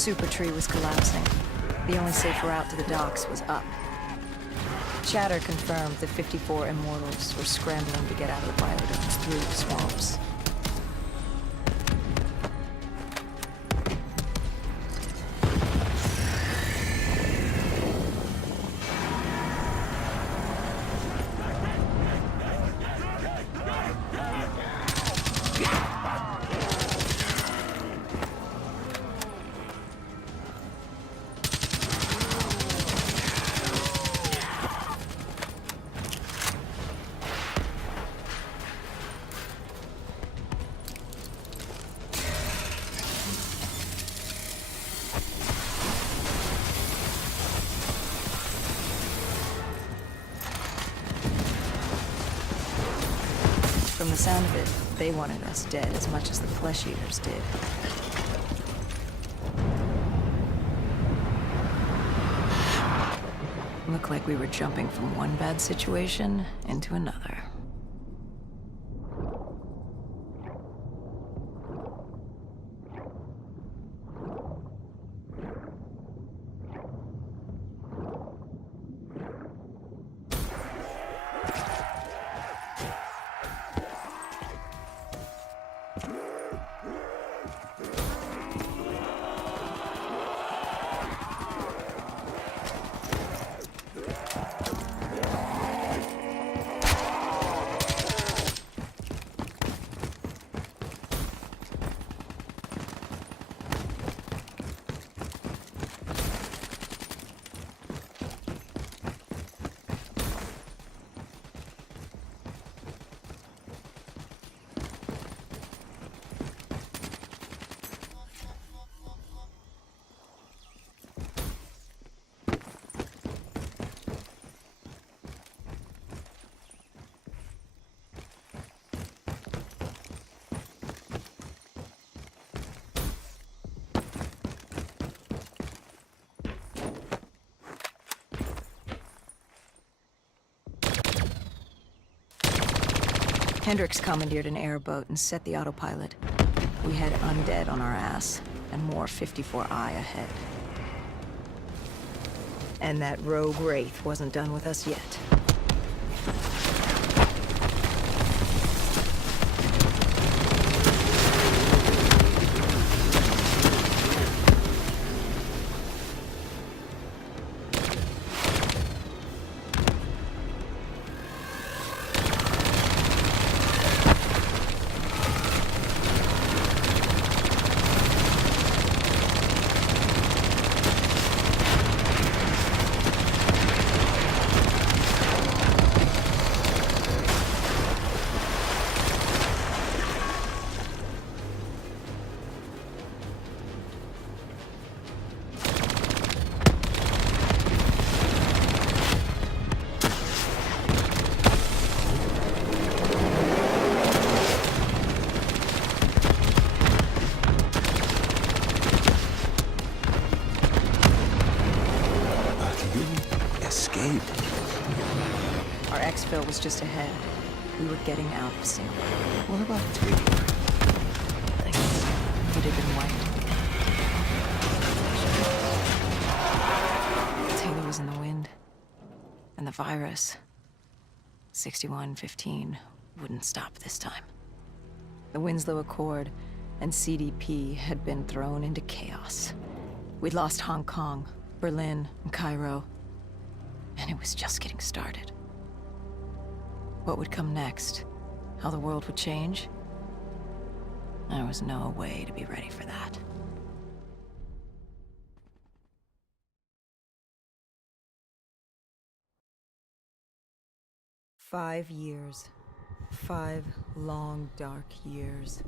Super Tree was collapsing. The only safe route to the docks was up. Chatter confirmed the 54 Immortals were scrambling to get out of the biodomes through the swamps. From the sound of it, they wanted us dead as much as the Flesh Eaters did. Looked like we were jumping from one bad situation into another. Hendricks commandeered an airboat and set the autopilot. We had undead on our ass, and more 54I ahead. And that rogue Wraith wasn't done with us yet. Our exfil was just ahead. We were getting out of sync. What about Taylor? He'd have been white. Taylor was in the wind. And the virus, 6115, wouldn't stop this time. The Winslow Accord and CDP had been thrown into chaos. We'd lost Hong Kong, Berlin, and Cairo. And it was just getting started. What would come next? How the world would change? There was no way to be ready for that. "5 years. 5 long, dark years.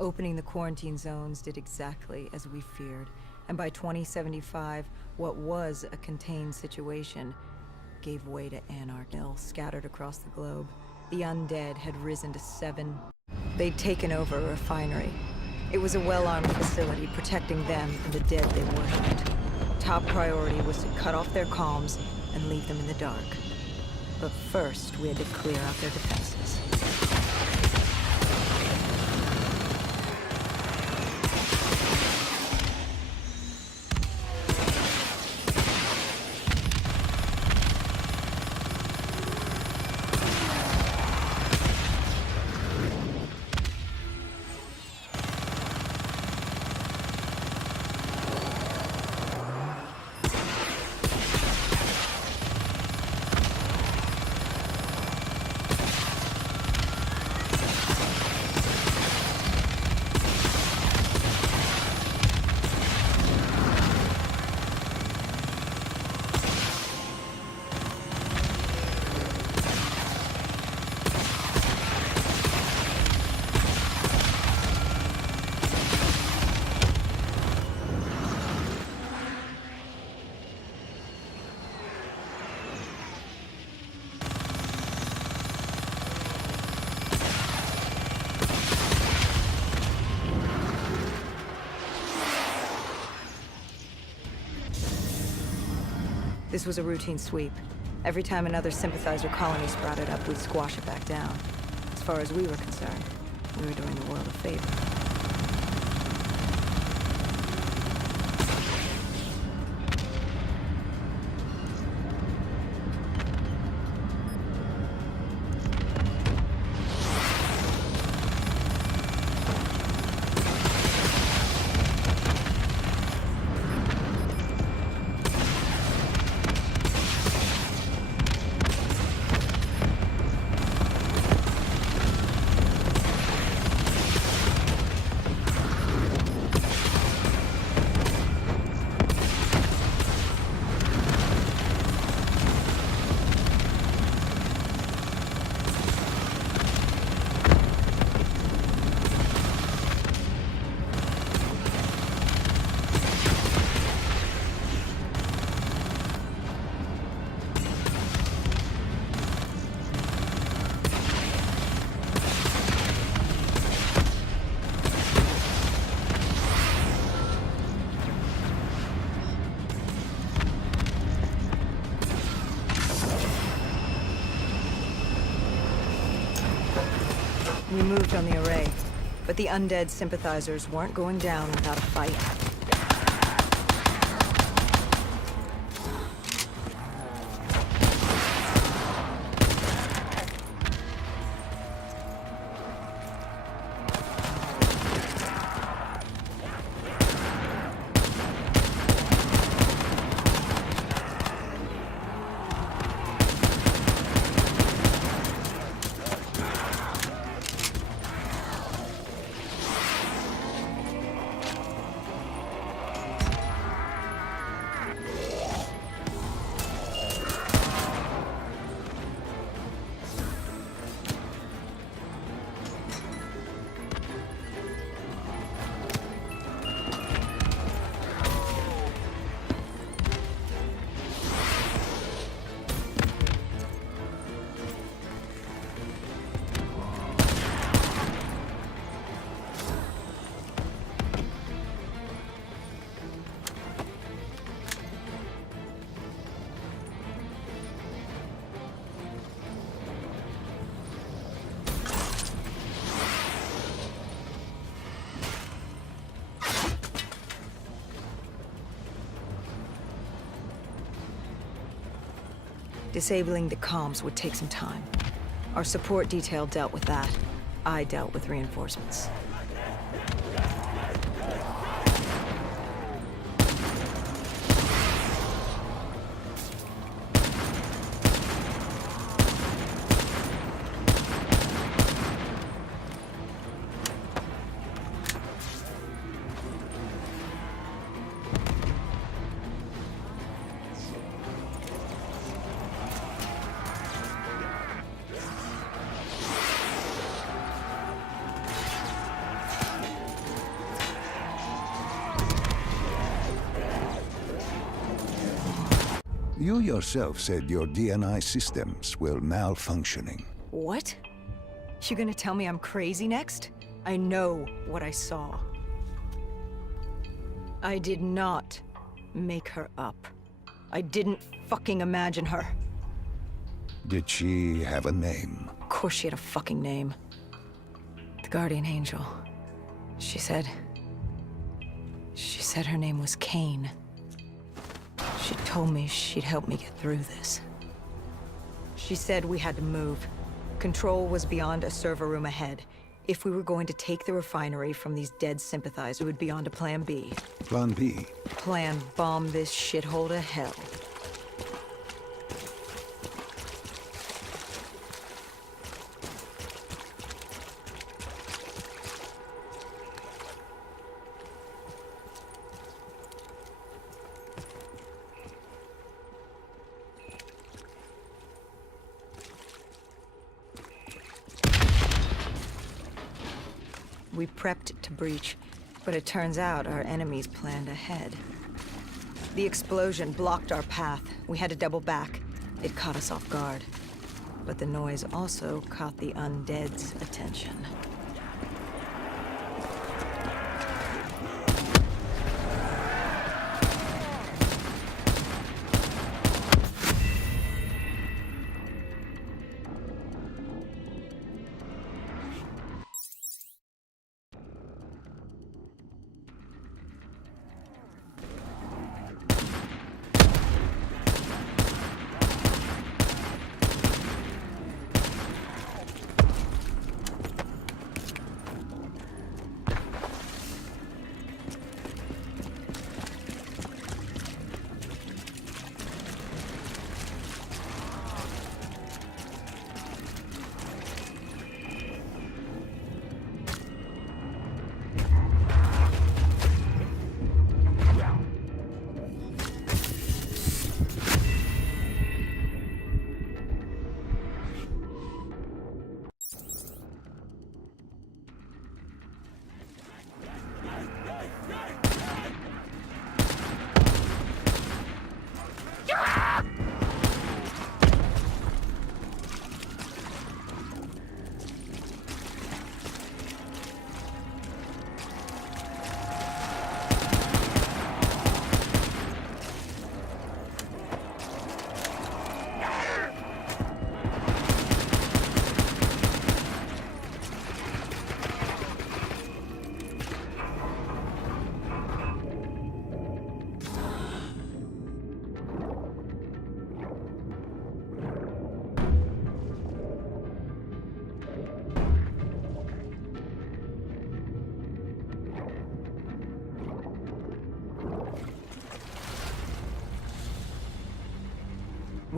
Opening the quarantine zones did exactly as we feared. And by 2075, what was a contained situation gave way to anarchy scattered across the globe. The undead had risen to 7. They'd taken over a refinery. It was a well-armed facility protecting them and the dead they worshipped. Top priority was to cut off their comms and leave them in the dark. But first, we had to clear out their defenses. This was a routine sweep. Every time another sympathizer colony sprouted up, we'd squash it back down. As far as we were concerned, we were doing the world a favor. We moved on the array, but the undead sympathizers weren't going down without a fight. Disabling the comms would take some time. Our support detail dealt with that. I dealt with reinforcements. You yourself said your DNI systems were malfunctioning. What? You gonna tell me I'm crazy next? I know what I saw. I did not make her up. I didn't fucking imagine her. Did she have a name? Of course she had a fucking name. The Guardian Angel. She said her name was Kane. She told me she'd help me get through this. She said we had to move. Control was beyond a server room ahead. If we were going to take the refinery from these dead sympathizers, it would be on to Plan B. Plan B? Plan bomb this shithole to hell. We prepped to breach, but it turns out our enemies planned ahead. The explosion blocked our path. We had to double back. It caught us off guard. But the noise also caught the undead's attention.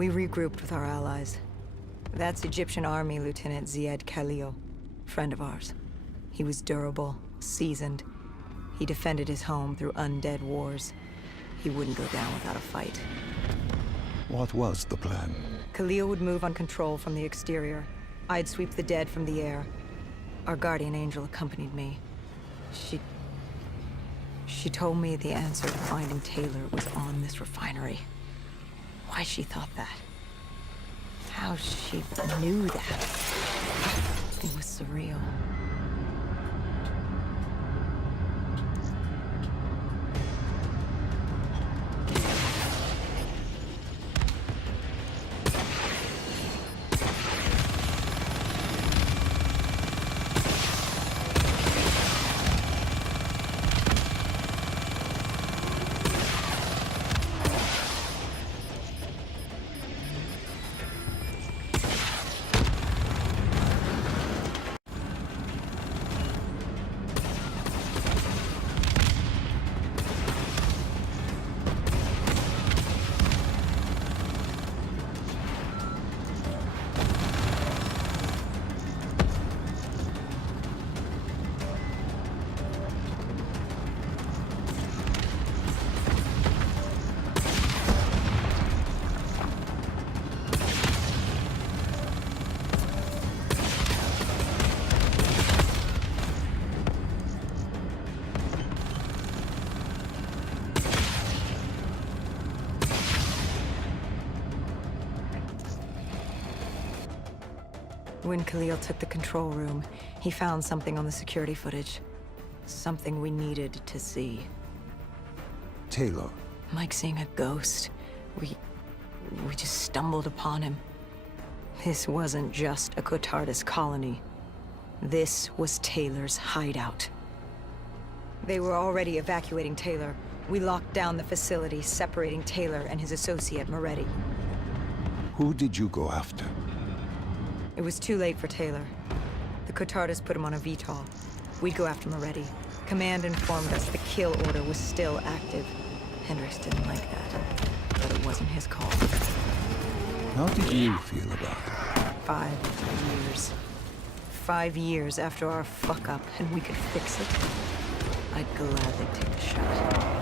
We regrouped with our allies. That's Egyptian Army Lieutenant Ziad Khalil, friend of ours. He was durable, seasoned. He defended his home through undead wars. He wouldn't go down without a fight. What was the plan? Khalil would move on control from the exterior. I'd sweep the dead from the air. Our guardian angel accompanied me. She told me the answer to finding Taylor was on this refinery. Why she thought that? How she knew that? It was surreal. When Khalil took the control room, he found something on the security footage. Something we needed to see. Taylor. Like seeing a ghost. We just stumbled upon him. This wasn't just a Cotardus colony. This was Taylor's hideout. They were already evacuating Taylor. We locked down the facility, separating Taylor and his associate, Moretti. Who did you go after? It was too late for Taylor. The Cotardus put him on a VTOL. We'd go after Moretti. Command informed us the kill order was still active. Hendricks didn't like that, but it wasn't his call. How did you feel about it? 5 years. 5 years after our fuck-up, and we could fix it. I'd gladly take the shot.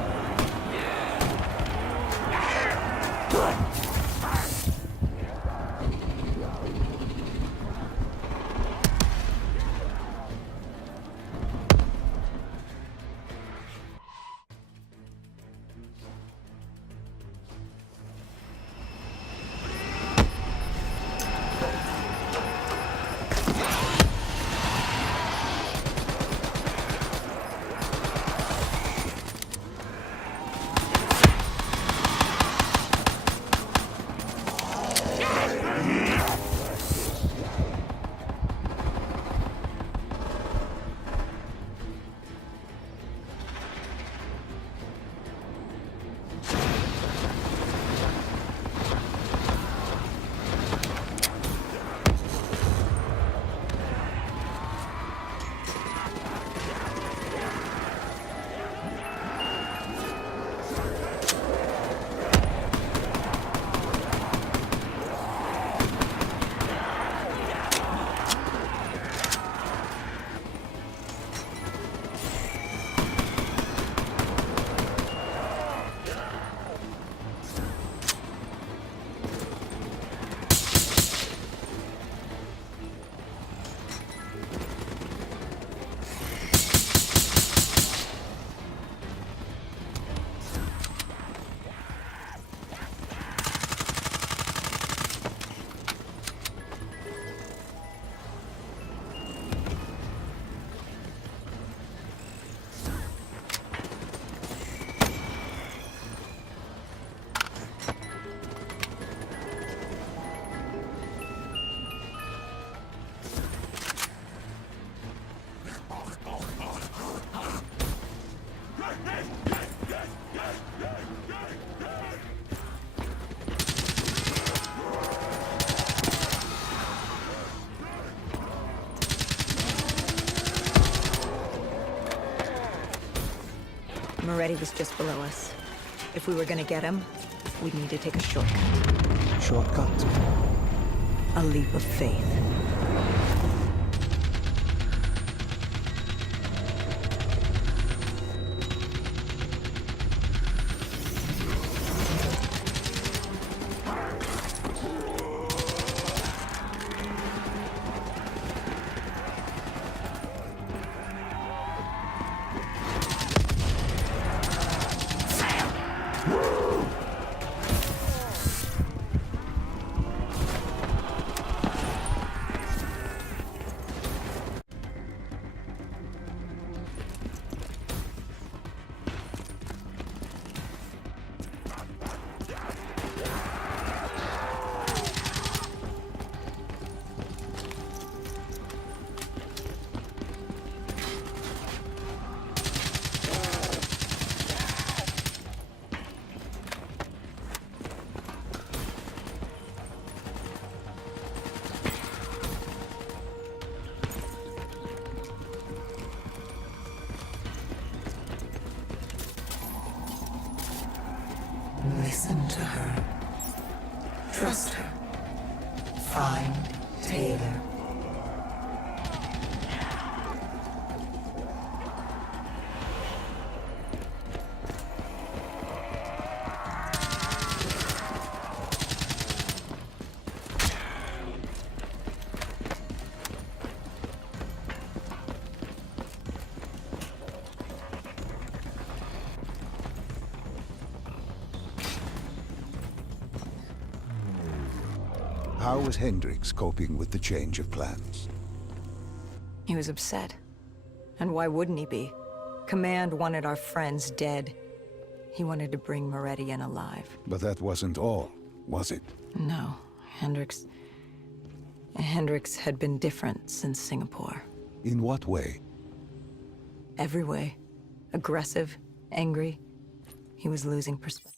Moretti was just below us. If we were gonna get him, we'd need to take a shortcut. Shortcut. A leap of faith. Listen to her. Trust her. Find Taylor. How was Hendricks coping with the change of plans? He was upset. And why wouldn't he be? Command wanted our friends dead. He wanted to bring Moretti in alive. But that wasn't all, was it? No, Hendricks had been different since Singapore. In what way? Every way. Aggressive, angry. He was losing perspective.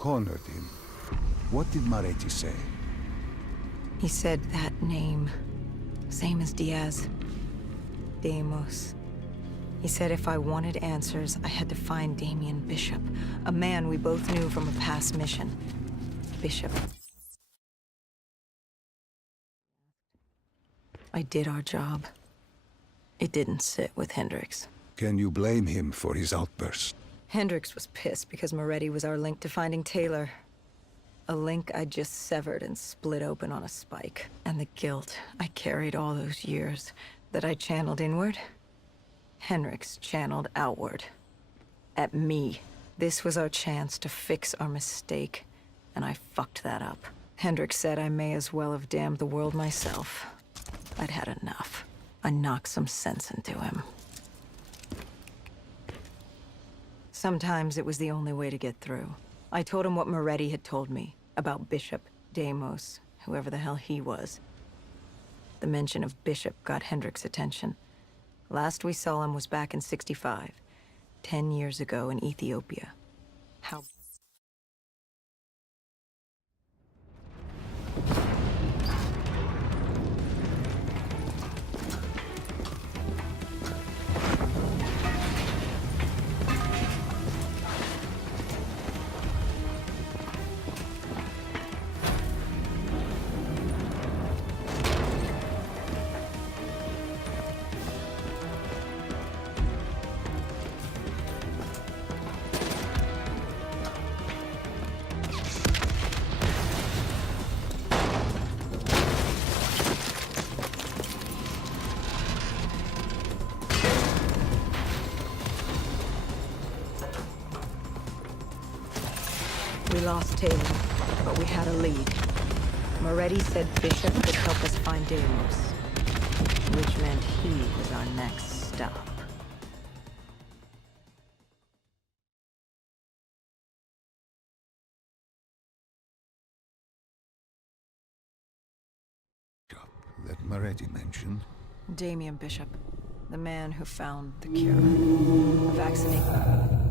cornered him. What did Moretti say? He said that name. Same as Diaz. Deimos. He said if I wanted answers, I had to find Damien Bishop, a man we both knew from a past mission. Bishop. I did our job. It didn't sit with Hendricks. Can you blame him for his outburst? Hendricks was pissed because Moretti was our link to finding Taylor. A link I just severed and split open on a spike. And the guilt I carried all those years that I channeled inward, Hendricks channeled outward. At me. This was our chance to fix our mistake, and I fucked that up. Hendricks said I may as well have damned the world myself. I'd had enough. I knocked some sense into him. Sometimes it was the only way to get through. I told him what Moretti had told me about Bishop, Deimos, whoever the hell he was. The mention of Bishop got Hendricks' attention. Last we saw him was back in '65, 10 years ago in Ethiopia. How... We lost Taylor, but we had a lead. Moretti said Bishop could help us find Deimos, which meant he was our next stop. That Moretti mentioned. Damien Bishop, the man who found the cure. A vaccinate.